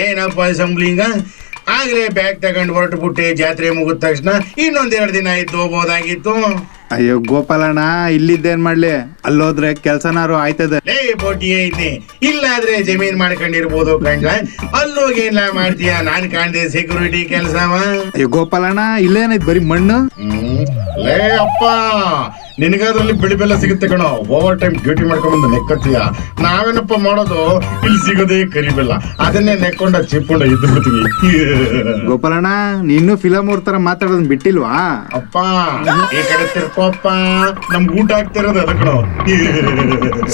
ಏನಪ್ಪ ಸಂಬ್ಲಿಂಗ ಆಗ್ಲೇ ಬ್ಯಾಗ್ ತಗೊಂಡು ಹೊರಟು ಬಿಟ್ಟೆ. ಜಾತ್ರೆ ಮುಗಿದ ತಕ್ಷಣ ಇನ್ನೊಂದೆರಡು ದಿನ ಇದ್ದು ಹೋಗ್ಬೋದಾಗಿತ್ತು. ಅಯ್ಯೋ ಗೋಪಾಲಣ್ಣ, ಇಲ್ಲಿದ್ದೇನ್ ಮಾಡ್ಲಿ, ಅಲ್ಲೋದ್ರೆ ಕೆಲ್ಸನಾರು ಆಯ್ತದೆ. ಲೇ ಬೋಟಿಯೇ ಇದ್ದೆ, ಇಲ್ಲಾದ್ರೆ ಜಮೀನ್ ಮಾಡ್ಕೊಂಡಿರ್ಬೋದು ಕಂಡ್ಲ. ಅಲ್ಲೋಗಿ ಏನ್ಲ ಮಾಡ್ತೀಯ? ನಾನ್ ಕಾಣ್ದೆ ಸೆಕ್ಯೂರಿಟಿ ಕೆಲ್ಸವ. ಅಯ್ಯೋ ಗೋಪಾಲಣ್ಣ, ಇಲ್ಲೇನೈತ್ ಬರೀ ಮಣ್ಣು. ಲೇ ಅಪ್ಪ, ನಿನಗಾದ್ರಲ್ಲಿ ಬಿಳಿ ಬೆಲ್ಲ ಸಿಗುತ್ತೆ ಕಣೋ. ಓವರ್ ಟೈಮ್ ಡ್ಯೂಟಿ ಮಾಡ್ಕೊಂಡ್ಬಂದು ನೆಕ್ಕತ್ತೀಯ. ನಾವೇನಪ್ಪ ಮಾಡೋದು, ಇಲ್ಲಿ ಸಿಗೋದೇ ಕರಿ ಬೆಲ್ಲ. ಅದನ್ನೇ ನೆಕ್ಕೊಂಡ ಚಿಪ್ಕೊಂಡ ಇದ್ದು ಬಿಡ್ತೀವಿ. ಗೋಪಾಲಣ್ಣ, ನೀನು ಫಿಲಮ್ ಅವ್ರ ತರ ಮಾತಾಡೋದನ್ ಬಿಟ್ಟಿಲ್ವಾ? ಅಪ್ಪ ಈ ಕಡೆ ತಿರ್ಕೋಪ್ಪ, ನಮ್ಗೆ ಊಟ ಆಗ್ತಿರೋದು ಅದ ಕಣೋ.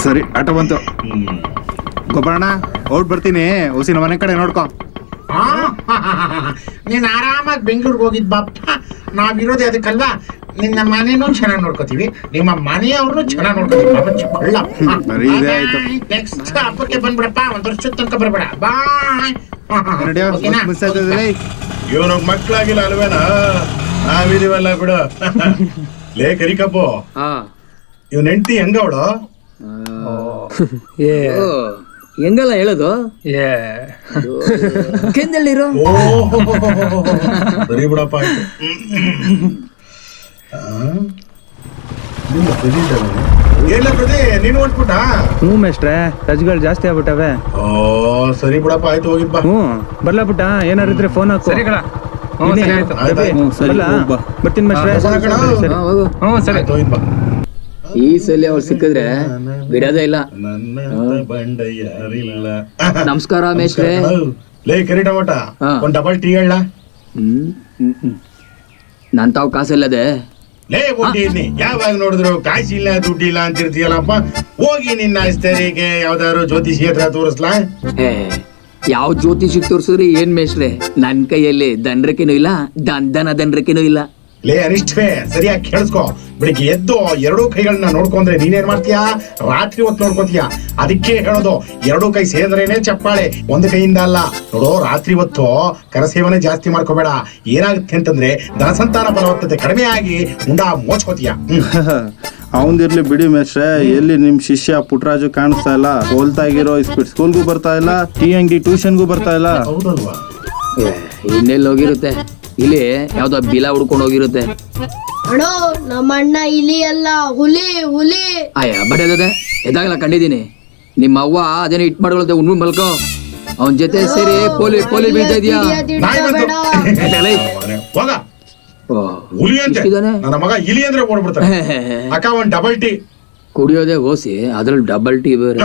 ಸರಿ, ಆಟ ಬಂತು. ಗೋಪಾಲಣ್ಣ, ಔಟ್ ಬರ್ತೀನಿ. ಹೊಸಿನ ಮನೆ ಕಡೆ ನೋಡ್ಕೊ. ನೀನ್ ಆರಾಮಾಗಿ ಬೆಂಗಳೂರಿಗೆ ಹೋಗಿದ್ ಬಾಪ್ಪ. ನಾವಿರೋದೇ ಅದಕ್ಕಲ್ವಾ. ನಿನ್ನ ಮನೇನೂ ಚೆನ್ನಾಗಿ ನೋಡ್ಕೋತೀವಿ, ನಿಮ್ಮ ಮನೆಯವ್ರನ್ನೂ ಚೆನ್ನಾಗಿ ನೋಡ್ಕೋತೀವಿ. ನೆಕ್ಸ್ಟ್ ಹಬ್ಬಕ್ಕೆ ಬಂದ್ಬಿಡಪ್ಪ, ಒಂದ್ ವರ್ಷದ ತನಕ ಬರ್ಬೇಡ. ಬಾಯ್. ಇವನು ಮಕ್ಳಾಗಿಲ್ಲ ಅಲ್ವೇನಾ? ನಾವಿದೀವಲ್ಲ ಬಿಡು. ಲೇ ಕರಿಕಪ್ಪು, ಇವನ್ ಹೆಂಡತಿ ಹೆಂಗವಳು? ಹೆಂಗಲ್ಲ ಹೇಳೋದು, ಕೆಂದಲ್ಲಿರೋ. ಸರಿ ಬಿಡಪ್ಪ. ಎಲ್ಲ ಪ್ರತಿ ನೀನು ಹೊಟ್ಬಿಟ್ಟ? ಹ್ಞೂ ಮೇಷ್ಟ್ರೆ, ರಜ್ಗಳು ಜಾಸ್ತಿ ಆಗ್ಬಿಟ್ಟವೆ. ಓ ಸರಿ ಬಿಡಪ್ಪ, ಆಯ್ತು ಹೋಗಿದ್ ಬಾ. ಹ್ಞೂ ಬರ್ಲಾ ಪುಟ್ಟ, ಏನಾರು ಇದ್ರೆ ಫೋನ್ ಹಾಕು. ಬರ್ತೀನಿ ಮೇಷ್ಟ್ರೆ. ಹೋಗಿದ್ ಬಾ. ಈ ಸಲ ಅವ್ರು ಸಿಕ್ಕಿದ್ರೆ ಬಿಡೋದೇ ಇಲ್ಲ. ನಮಸ್ಕಾರ ಮೇಷ್ಟ್ರೆ. ಲೇ ಕರಿ ಟಮೋಟ, ಒಂದ್ ಡಬಲ್ ಟೀ ಹೇಳ. ನನ್ ತಾವ್ ಕಾಸಿಲ್ಲದೆ. ಲೇ ಕೊಟ್ಟಿದ್ನಿ, ಯಾವಾಗ ನೋಡಿದ್ರು ಕಾಸಿಲ್ಲ ದುಡ್ಡಿಲ್ಲ ಅಂತಿರ್ತೀಯಲ್ಲಪ್ಪ. ಹೋಗಿ ನಿನ್ನ ಆಸ್ತರಿಗೆ ಯಾವ್ದಾದ್ರು ಜ್ಯೋತಿಷಿ ಹತ್ರ ತೋರಿಸ್ಲಾ? ಯಾವ ಜ್ಯೋತಿಷಿಗೆ ತೋರ್ಸಿದ್ರಿ ಏನ್ ಮೇಷ್ಟ್ರೆ? ನನ್ ಕೈಯಲ್ಲಿ ದಂಡ್ರಕಿನೂ ಇಲ್ಲ, ದಂಡನೂ ಇಲ್ಲ. ಲೇ ಅನಿಷ್ಠವೇ, ಸರಿಯಾಗಿ ಕೇಳಿಸ್ಕೊ. ಬೆಳಿಗ್ಗೆ ಎದ್ದು ಎರಡೂ ಕೈಗಳನ್ನ ನೋಡ್ಕೊಂಡ್ರೆ ನೀನೇನ್ ಮಾಡ್ತೀಯಾ? ರಾತ್ರಿ ಹೊತ್ತು ನೋಡ್ಕೋತೀಯ. ಅದಕ್ಕೆ ಹೇಳೋದು, ಎರಡೂ ಕೈ ಸೇದ್ರೇನೆ ಚಪ್ಪಾಳೆ, ಒಂದು ಕೈಯಿಂದ ಅಲ್ಲ. ನೋಡೋ, ರಾತ್ರಿ ಹೊತ್ತು ಕರಸೇವನೆ ಜಾಸ್ತಿ ಮಾಡ್ಕೋಬೇಡ. ಏನಾಗುತ್ತೆ ಅಂತಂದ್ರೆ ಧನಸಂತಾನ ಫಲವತ್ತತೆ ಕಡಿಮೆ ಆಗಿ ಉಂಡಾ ಮೋಚ್ಕೋತೀಯ. ಅವಂದಿರ್ಲಿ ಬಿಡಿ ಮೇಷ್ಟ್ರೆ. ಎಲ್ಲಿ ನಿಮ್ ಶಿಷ್ಯ ಪುಟ್ರಾಜು ಕಾಣಿಸ್ತಾ ಇಲ್ಲ. ಹೋಲ್ತಾಗಿರೋ ಸ್ಪೀಡ್ ಸ್ಕೂಲ್ಗೂ ಬರ್ತಾ ಇಲ್ಲ, ಟೀ ಅಂಗಡಿ ಟ್ಯೂಷನ್ಗೂ ಬರ್ತಾ ಇಲ್ಲ. ಹೌದಲ್ವಾ? ಇನ್ನೆಲ್ಲಿ ಹೋಗಿರುತ್ತೆ? ಇಲ್ಲಿ ಯಾವ್ದೋ ಬಿಲ ಹುಡ್ಕೊಂಡು ಹೋಗಿರುತ್ತೆ. ಅಣ್ಣೋ, ನಮ್ಮ ಅಣ್ಣ ಇಲಿ ಅಲ್ಲ, ಹುಲಿ ಹುಲಿ. ಅಯ್ಯ ಬಡದೆ, ಎದಾಗಲ್ಲ ಕಂಡಿದ್ದೀನಿ. ನಿಮ್ಮ ಅವ್ವ ಅದೇನೋ ಇಟ್ ಮಾಡ್ಕೊಳ್ತೆ, ಉಣ್ಣು ಮಲ್ಕೋ. ಅವನ್ ಜೊತೆ ಸೇರಿ ಪೋಲಿ ಬೀಳ್ತಾ ಇದೀಯಾ? ಹುಲಿ ಅಂತ ನನ್ನ ಮಗ ಇಲಿ ಅಂದ್ರೆ ಓಡ್ಬಿಡ್ತಾನೆ. ಅಕ್ಕ ಒಂದ್ ಡಬಲ್ ಟೀ. ಕುಡಿಯೋದೇ ಓಸಿ, ಅದ್ರಲ್ಲಿ ಡಬಲ್ ಟೀ ಬೇರೆ.